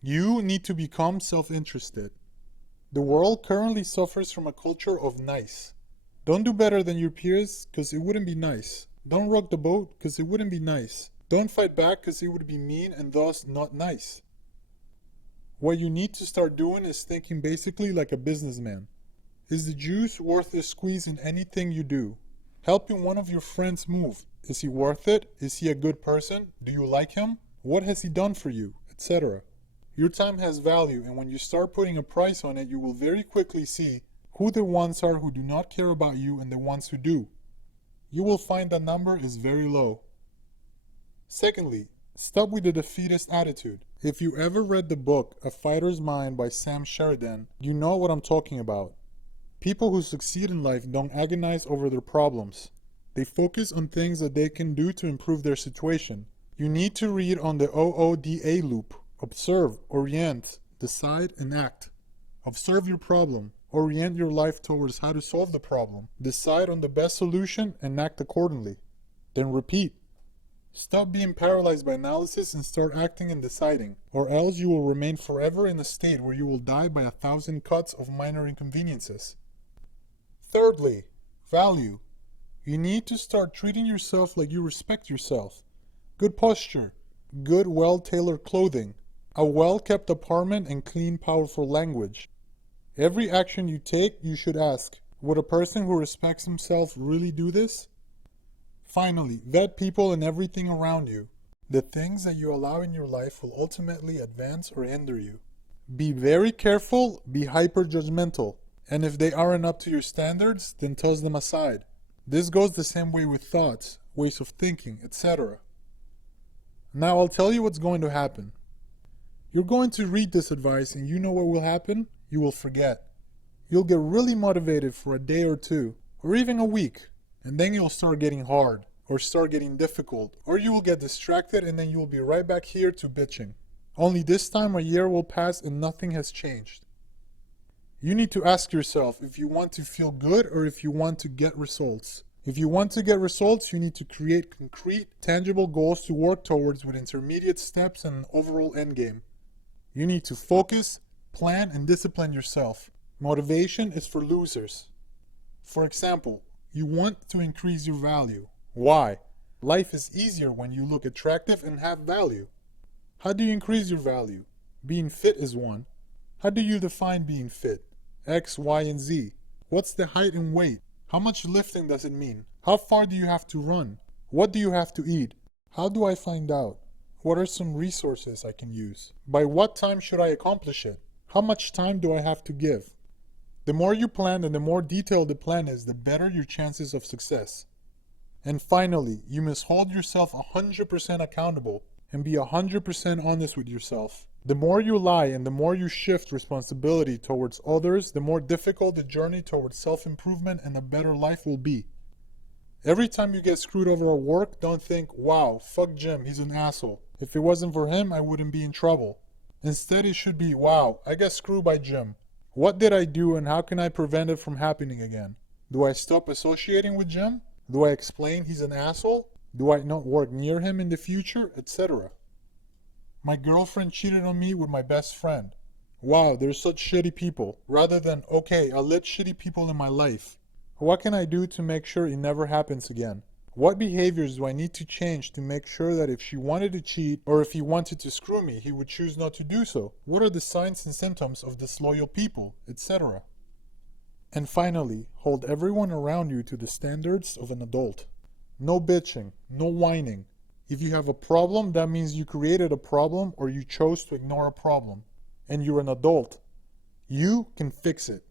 You need to become self-interested. The world currently suffers from a culture of nice. Don't do better than your peers because it wouldn't be nice. Don't rock the boat because it wouldn't be nice. Don't fight back because it would be mean and thus not nice. What you need to start doing is thinking basically like a businessman. Is the juice worth the squeeze in anything you do? Helping one of your friends move. Is he worth it? Is he a good person? Do you like him? What has he done for you? Etc. Your time has value, and when you start putting a price on it, you will very quickly see who the ones are who do not care about you and the ones who do. You will find that number is very low. Secondly, stop with the defeatist attitude. If you ever read the book A Fighter's Mind by Sam Sheridan, you know what I'm talking about. People who succeed in life don't agonize over their problems. They focus on things that they can do to improve their situation. You need to read on the OODA loop. Observe, orient, decide, and act. Observe your problem. Orient your life towards how to solve the problem. Decide on the best solution and act accordingly. Then repeat. Stop being paralyzed by analysis and start acting and deciding, or else you will remain forever in a state where you will die by 1,000 cuts of minor inconveniences. Thirdly, value. You need to start treating yourself like you respect yourself. Good posture, good well-tailored clothing, a well-kept apartment, and clean, powerful language. Every action you take, you should ask, would a person who respects himself really do this? Finally, vet people and everything around you. The things that you allow in your life will ultimately advance or hinder you. Be very careful, be hyper-judgmental, and if they aren't up to your standards, then toss them aside. This goes the same way with thoughts, ways of thinking, etc. Now I'll tell you what's going to happen. You're going to read this advice and you know what will happen? You will forget. You'll get really motivated for a day or two, or even a week, and then you'll start getting hard, or start getting difficult, or you will get distracted and then you will be right back here to bitching. Only this time a year will pass and nothing has changed. You need to ask yourself if you want to feel good or if you want to get results. If you want to get results, you need to create concrete, tangible goals to work towards with intermediate steps and an overall endgame. You need to focus, plan, and discipline yourself. Motivation is for losers. For example, you want to increase your value. Why? Life is easier when you look attractive and have value. How do you increase your value? Being fit is one. How do you define being fit? X, Y, and Z. What's the height and weight? How much lifting does it mean? How far do you have to run? What do you have to eat? How do I find out? What are some resources I can use? By what time should I accomplish it? How much time do I have to give? The more you plan and the more detailed the plan is, the better your chances of success. And finally, you must hold yourself 100% accountable and be 100% honest with yourself. The more you lie and the more you shift responsibility towards others, the more difficult the journey towards self-improvement and a better life will be. Every time you get screwed over at work, don't think, wow, fuck Jim, he's an asshole. If it wasn't for him, I wouldn't be in trouble. Instead, it should be, wow, I got screwed by Jim. What did I do and how can I prevent it from happening again? Do I stop associating with Jim? Do I explain he's an asshole? Do I not work near him in the future, etc.? My girlfriend cheated on me with my best friend. Wow, they're such shitty people. Rather than, okay, I'll let shitty people in my life. What can I do to make sure it never happens again? What behaviors do I need to change to make sure that if she wanted to cheat or if he wanted to screw me, he would choose not to do so? What are the signs and symptoms of disloyal people, etc.? And finally, hold everyone around you to the standards of an adult. No bitching, no whining. If you have a problem, that means you created a problem or you chose to ignore a problem. And you're an adult. You can fix it.